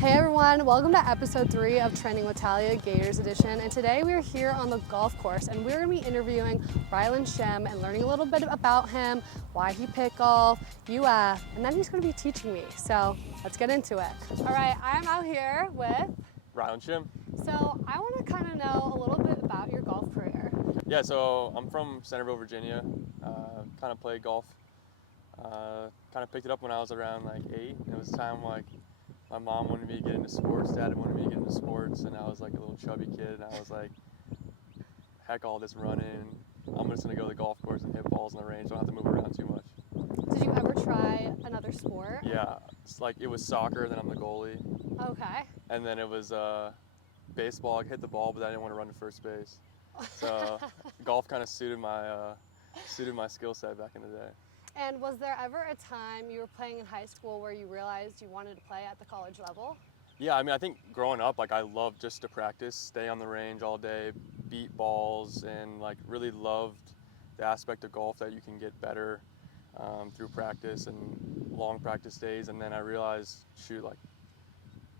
Hey everyone, welcome to episode 3 of Training with Talia, Gators edition. And today we are here on the golf course and we're going to be interviewing Rylan Shem and learning a little bit about him, why he picked golf, UF, and then he's going to be teaching me. So let's get into it. All right, I'm out here with Rylan Shem. So I want to kind of know a little bit about your golf career. Yeah, so I'm from Centerville, Virginia. Kind of played golf. Kind of picked it up when I was around like 8. And it was time like my mom wanted me to get into sports, dad wanted me to get into sports, and I was like a little chubby kid, and I was like, heck all this running. I'm just gonna go to the golf course and hit balls in the range. Don't have to move around too much. Did you ever try another sport? Yeah, it's like it was soccer, then I'm the goalie. Okay. And then it was baseball. I hit the ball, but I didn't want to run to first base. So golf kind of suited my skill set back in the day. And was there ever a time you were playing in high school where you realized you wanted to play at the college level? Yeah, I mean, I think growing up, like I loved just to practice, stay on the range all day, beat balls, and like really loved the aspect of golf that you can get better through practice and long practice days. And then I realized, shoot, like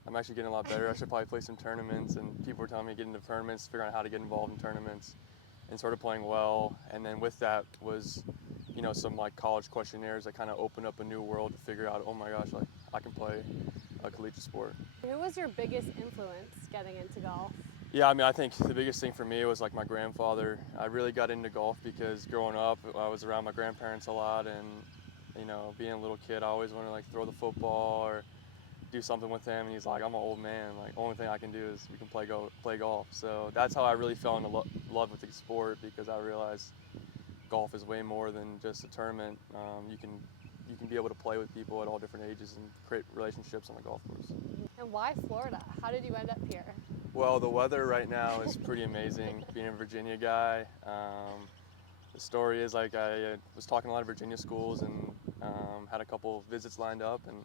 I'm actually getting a lot better. I should probably play some tournaments. And people were telling me to get into tournaments, figuring out how to get involved in tournaments, and started playing well. And then with that was, you know, some like college questionnaires that kind of opened up a new world to figure out, oh my gosh, like I can play a collegiate sport. Who was your biggest influence getting into golf? Yeah, I mean, I think the biggest thing for me was like my grandfather. I really got into golf because growing up, I was around my grandparents a lot, and you know, being a little kid, I always wanted to like throw the football or do something with him. And he's like, I'm an old man. Like, only thing I can do is we can play golf. So that's how I really fell into love with the sport, because I realized golf is way more than just a tournament. You can be able to play with people at all different ages and create relationships on the golf course. And why Florida? How did you end up here? Well, the weather right now is pretty amazing. Being a Virginia guy, the story is like I was talking to a lot of Virginia schools and had a couple visits lined up, and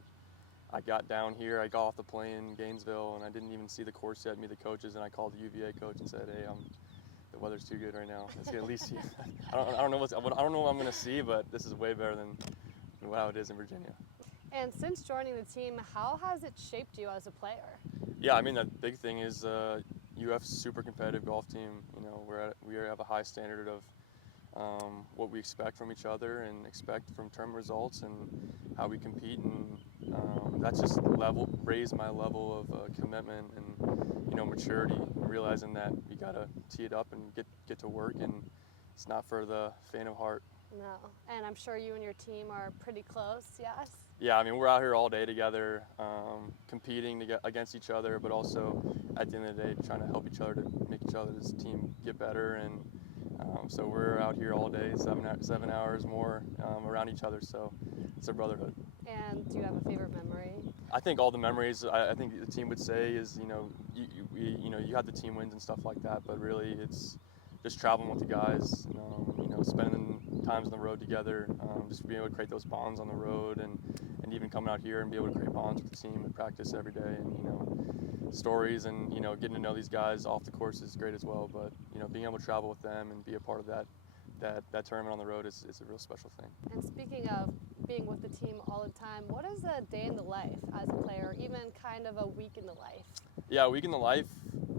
I got down here. I got off the plane in Gainesville, and I didn't even see the course yet, meet the coaches, and I called the UVA coach and said, "Hey, the weather's too good right now. Let's get at least see." I don't know what I'm gonna see, but this is way better than how it is in Virginia. And since joining the team, how has it shaped you as a player? Yeah, I mean, the big thing is UF's super competitive golf team. You know, we have a high standard of what we expect from each other and expect from term results and how we compete, and that's just raised my level of commitment and, you know, maturity, realizing that you gotta tee it up and get to work, and it's not for the faint of heart. No, and I'm sure you and your team are pretty close, yes? Yeah, I mean, we're out here all day together, competing against each other, but also at the end of the day trying to help each other to make each other's team get better. And so we're out here all day, 7 hours more around each other. So it's a brotherhood. And do you have a favorite memory? I think all the memories I think the team would say is, you know, you had the team wins and stuff like that, but really it's just traveling with the guys, you know, spending times on the road together, just being able to create those bonds on the road, and even coming out here and be able to create bonds with the team and practice every day, and, you know, stories and, you know, getting to know these guys off the course is great as well. But, you know, being able to travel with them and be a part of that tournament on the road is a real special thing. And speaking of being with the team all the time, what is a day in the life as a player, or even kind of a week in the life? Yeah, a week in the life.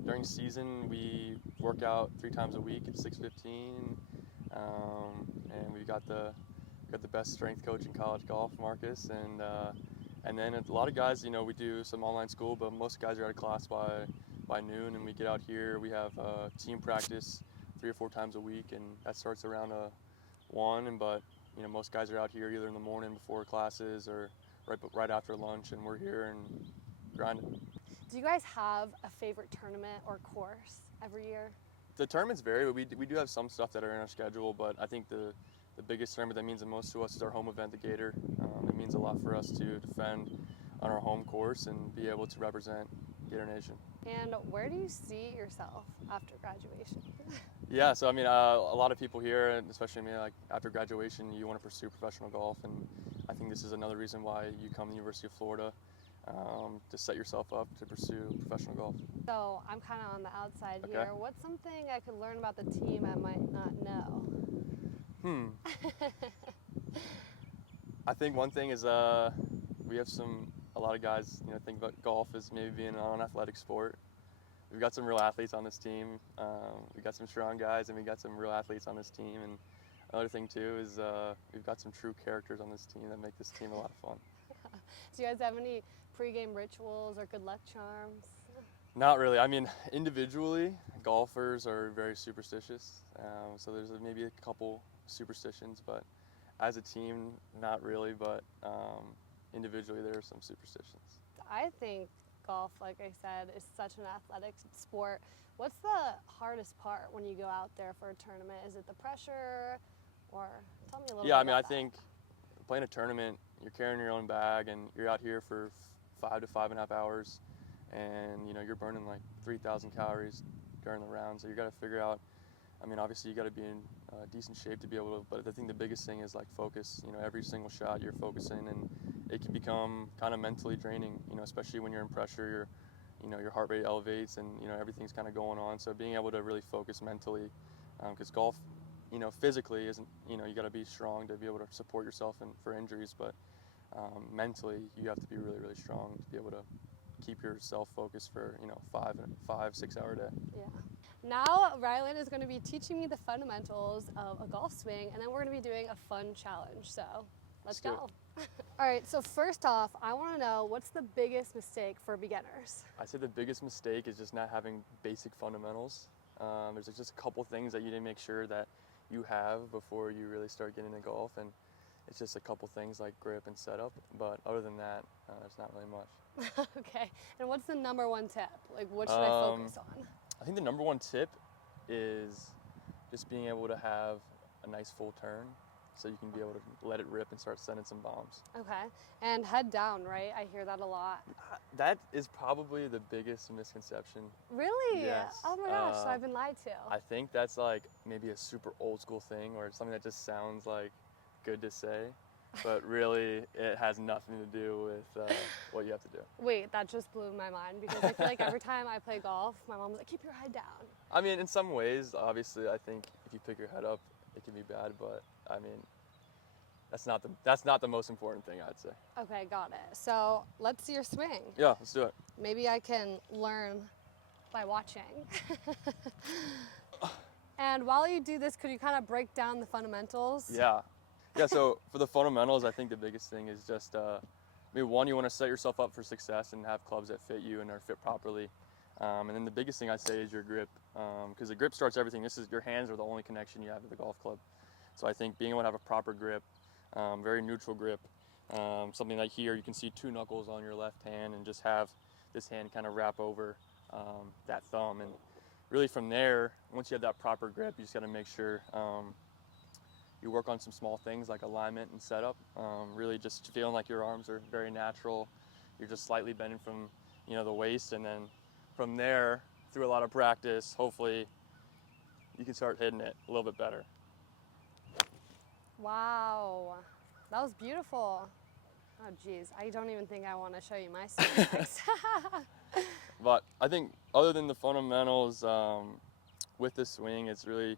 During season, we work out 3 times a week at 6:15, and we've got the best strength coach in college golf, Marcus, and then a lot of guys, you know, we do some online school, but most guys are out of class by noon, and we get out here. We have team practice 3 or 4 times a week, and that starts around 1. But you know, most guys are out here either in the morning before classes or right after lunch, and we're here and grinding. Do you guys have a favorite tournament or course every year? The tournaments vary, but we do have some stuff that are in our schedule, but I think the biggest tournament that means the most to us is our home event, the Gator. It means a lot for us to defend on our home course and be able to represent Gator Nation. And where do you see yourself after graduation? Yeah, so I mean, a lot of people here, and especially me, like after graduation, you want to pursue professional golf, and I think this is another reason why you come to the University of Florida, to set yourself up to pursue professional golf. So I'm kind of on the outside here. What's something I could learn about the team I might not know? I think one thing is we have some a lot of guys, think about golf as maybe being an unathletic sport. We've got some real athletes on this team. We've got some strong guys, and we got some real athletes on this team. And another thing too is we've got some true characters on this team that make this team a lot of fun. Do you guys have any pregame rituals or good luck charms? Not really. I mean, individually, golfers are very superstitious. So there's maybe a couple superstitions, but as a team, not really. But individually, there are some superstitions. I think golf, like I said, is such an athletic sport. What's the hardest part when you go out there for a tournament? Is it the pressure, or tell me a little bit Yeah, I about mean, I that. think playing a tournament, you're carrying your own bag, and you're out here for 5 to 5.5 hours, and you're burning like 3,000 calories during the round. So you got to figure out. I mean, obviously you got to be in decent shape to be able to. But I think the biggest thing is like focus. Every single shot you're focusing, and it can become kind of mentally draining. Especially when you're in pressure. Your heart rate elevates, and everything's kind of going on. So being able to really focus mentally, because golf, physically isn't. You got to be strong to be able to support yourself and for injuries, but mentally you have to be really, really strong to be able to keep yourself focused for 5-6 hour day. Yeah. Now Rylan is going to be teaching me the fundamentals of a golf swing, and then we're going to be doing a fun challenge. So let's do it. go. All right, so first off, I want to know, what's the biggest mistake for beginners? I say the biggest mistake is just not having basic fundamentals. There's just a couple things that you need to make sure that you have before you really start getting into golf, and it's just a couple things like grip and setup. But other than that, it's not really much. Okay, and what's the number one tip? Like, what should I focus on? I think the number one tip is just being able to have a nice full turn, so you can be able to let it rip and start sending some bombs. Okay, and head down, right? I hear that a lot. That is probably the biggest misconception. Really? Yes. Oh my gosh, so I've been lied to. I think that's like maybe a super old school thing, or something that just sounds like good to say, but really it has nothing to do with what you have to do. Wait, that just blew my mind, because I feel like every time I play golf, my mom's like, keep your head down. I mean, in some ways, obviously, I think if you pick your head up, it can be bad, but I mean, that's not the most important thing, I'd say. Okay, got it. So let's see your swing. Yeah, let's do it. Maybe I can learn by watching. And while you do this, could you kind of break down the fundamentals? Yeah. So for the fundamentals, I think the biggest thing is just, one, you want to set yourself up for success and have clubs that fit you and are fit properly. And then the biggest thing I say is your grip, because the grip starts everything. Your hands are the only connection you have to the golf club. So I think being able to have a proper grip, very neutral grip, something like here, you can see 2 knuckles on your left hand, and just have this hand kind of wrap over that thumb. And really from there, once you have that proper grip, you just got to make sure you work on some small things like alignment and setup. Really just feeling like your arms are very natural. You're just slightly bending from the waist, and then from there, through a lot of practice, hopefully you can start hitting it a little bit better. Wow, that was beautiful. Oh geez, I don't even think I want to show you my swing next. But I think other than the fundamentals, with the swing, it's really,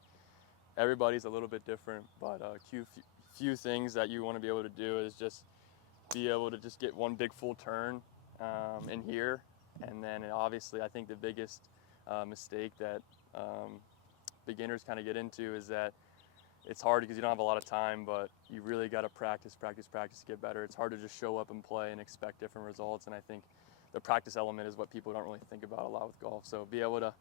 everybody's a little bit different, but a few things that you want to be able to do is just be able to just get one big full turn in here. And then obviously I think the biggest mistake that beginners kind of get into is that it's hard because you don't have a lot of time, but you really got to practice to get better. It's hard to just show up and play and expect different results, and I think the practice element is what people don't really think about a lot with golf. So be able to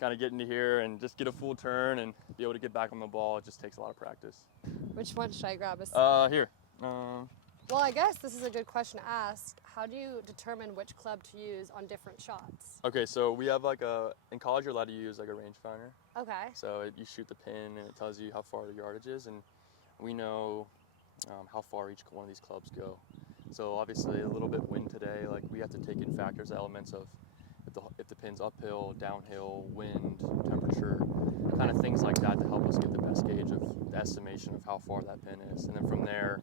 kind of get into here and just get a full turn and be able to get back on the ball, it just takes a lot of practice. Which one should I grab? Here. Well, I guess this is a good question to ask. How do you determine which club to use on different shots? Okay, so we have in college you're allowed to use like a rangefinder. Okay. So you shoot the pin and it tells you how far the yardage is, and we know how far each one of these clubs go. So obviously a little bit wind today, like we have to take in factors, elements of if the pin's uphill, downhill, wind, temperature, kind of things like that to help us get the best gauge of the estimation of how far that pin is. And then from there,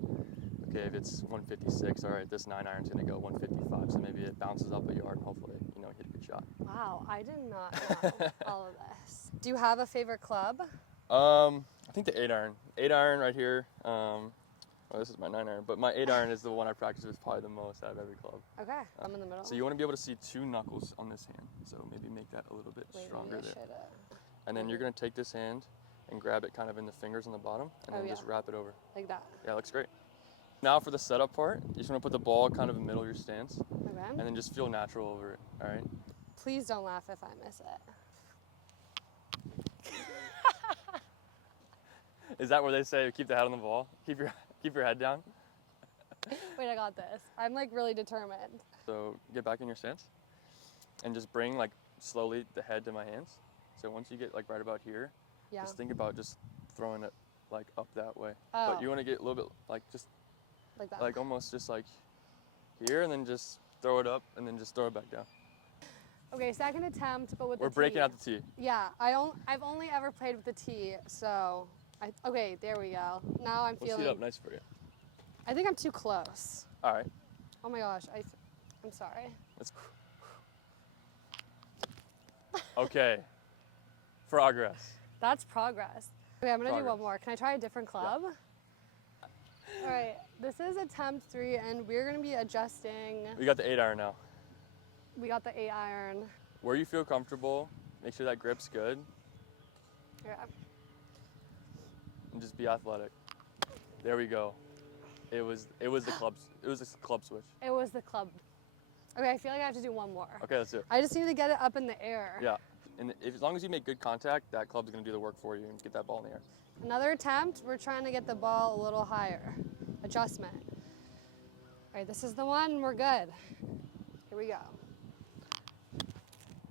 okay, if it's 156, all right, this 9-iron's gonna go 155, so maybe it bounces up a yard and hopefully, hit a good shot. Wow, I did not know all of this. Do you have a favorite club? I think the 8-iron. 8-iron right here. Oh, this is my 9-iron, but my 8-iron is the one I practice with probably the most out of every club. Okay, I'm in the middle. So you want to be able to see 2 knuckles on this hand. So maybe make that a little bit Wait, stronger maybe I there. should, And then you're going to take this hand and grab it kind of in the fingers on the bottom and then just wrap it over. Like that. Yeah, looks great. Now for the setup part, you just want to put the ball kind of in the middle of your stance. Okay. And then just feel natural over it, all right? Please don't laugh if I miss it. Is that where they say keep the head on the ball? Keep your head down? Wait, I got this. I'm like really determined. So get back in your stance and just bring like slowly the head to my hands. So once you get like right about here, just think about just throwing it like up that way. Oh. But you want to get a little bit like just like that. like almost just like here and then just throw it up and then just throw it back down. Okay, second attempt, but with the We're tee. breaking out the tee. Yeah, I've only ever played with the tee, so okay, there we go. Now I'm feeling. We'll tee it up nice for you. I think I'm too close. All right. Oh my gosh, I'm sorry. That's okay. Progress. That's progress. Okay, I'm gonna do one more. Can I try a different club? Yeah. All right, this is attempt 3, and we're gonna be adjusting. We got the 8-iron now. We got the 8-iron. Where you feel comfortable, make sure that grip's good. Yeah. And just be athletic. There we go. It was the club switch. It was the club. Okay, I feel like I have to do one more. Okay, let's do it. I just need to get it up in the air. Yeah, and as long as you make good contact, that club's gonna do the work for you and get that ball in the air. Another attempt, we're trying to get the ball a little higher. Adjustment. All right, this is the one, we're good. Here we go.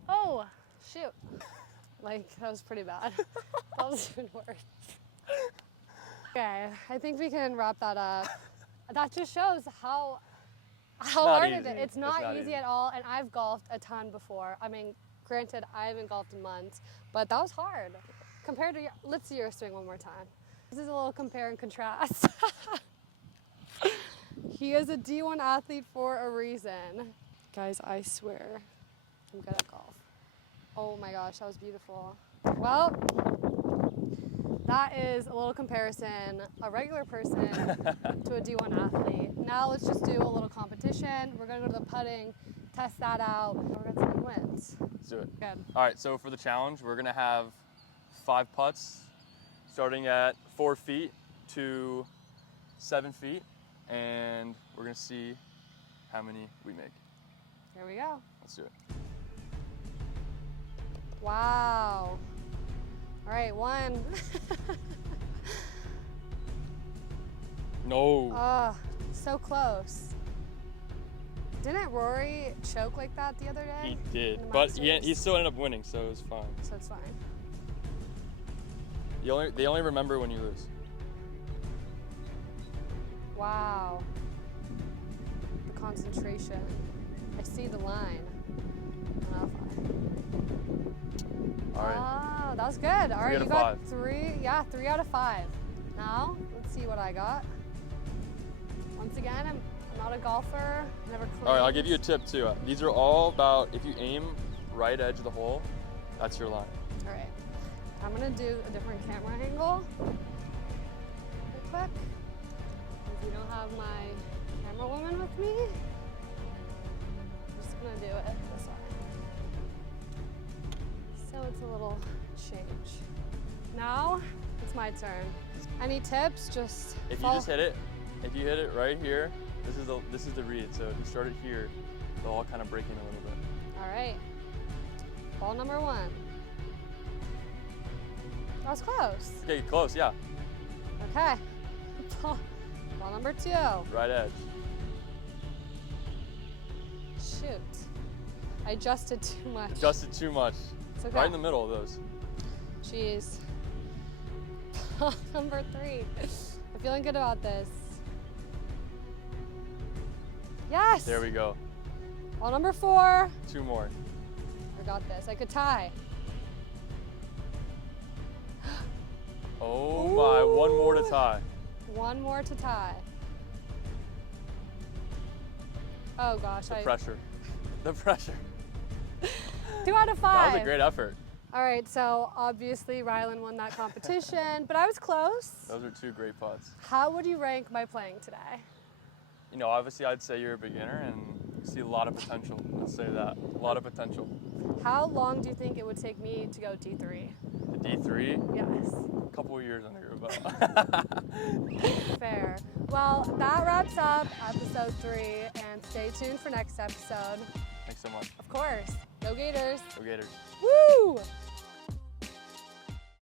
Oh, shoot. Like, that was pretty bad. That was even worse. Okay, I think we can wrap that up. That just shows how hard it is. It's not easy at all, and I've golfed a ton before. I mean, granted, I haven't golfed in months, but that was hard. Compared to let's see your swing one more time. This is a little compare and contrast. He is a D1 athlete for a reason. Guys, I swear, I'm good at golf. Oh my gosh, that was beautiful. Well, that is a little comparison, a regular person to a D1 athlete. Now let's just do a little competition. We're gonna go to the putting, test that out. We're gonna see who wins. Let's do it. Good. All right, so for the challenge, we're gonna have 5 putts, starting at 4 feet to 7 feet, and we're gonna see how many we make. Here we go. Let's do it. Wow. All right, 1. No. Oh, so close. Didn't Rory choke like that the other day? He did, in the but Masters? he still ended up winning, so it was fine. So it's fine. They only remember when you lose. Wow. The concentration. I see the line. All right. Oh, that was good. All right, you got 5. 3. Yeah, 3 out of 5. Now, let's see what I got. Once again, I'm not a golfer. Never claimed. All right, I'll give you a tip too. These are all about if you aim right edge of the hole, that's your line. All right. I'm gonna do a different camera angle. Real quick. If you don't have my camera woman with me, I'm just gonna do it this way. So it's a little change. Now it's my turn. Any tips? Just If you just hit it, if you hit it right here, this is the read. So if you start it here, they'll all kind of break in a little bit. All right. Ball number 1. That was close. Okay, close, yeah. Okay. Ball number 2. Right edge. Shoot. I adjusted too much. Adjusted too much. It's okay. Right in the middle of those. Jeez. Ball number 3. I'm feeling good about this. Yes! There we go. Ball number 4. 2 more. I got this. I could tie. Oh my, 1 more to tie. 1 more to tie. Oh gosh, The pressure. The pressure. 2 out of 5. That was a great effort. All right, so obviously Rylan won that competition, but I was close. Those are two great putts. How would you rank my playing today? You know, obviously I'd say you're a beginner and you see a lot of potential. Let's say that. A lot of potential. How long do you think it would take me to go D3? The D3? Yes. A couple of years under your belt. Fair. Well, that wraps up episode 3, and stay tuned for next episode. Thanks so much. Of course. Go Gators. Go Gators. Woo!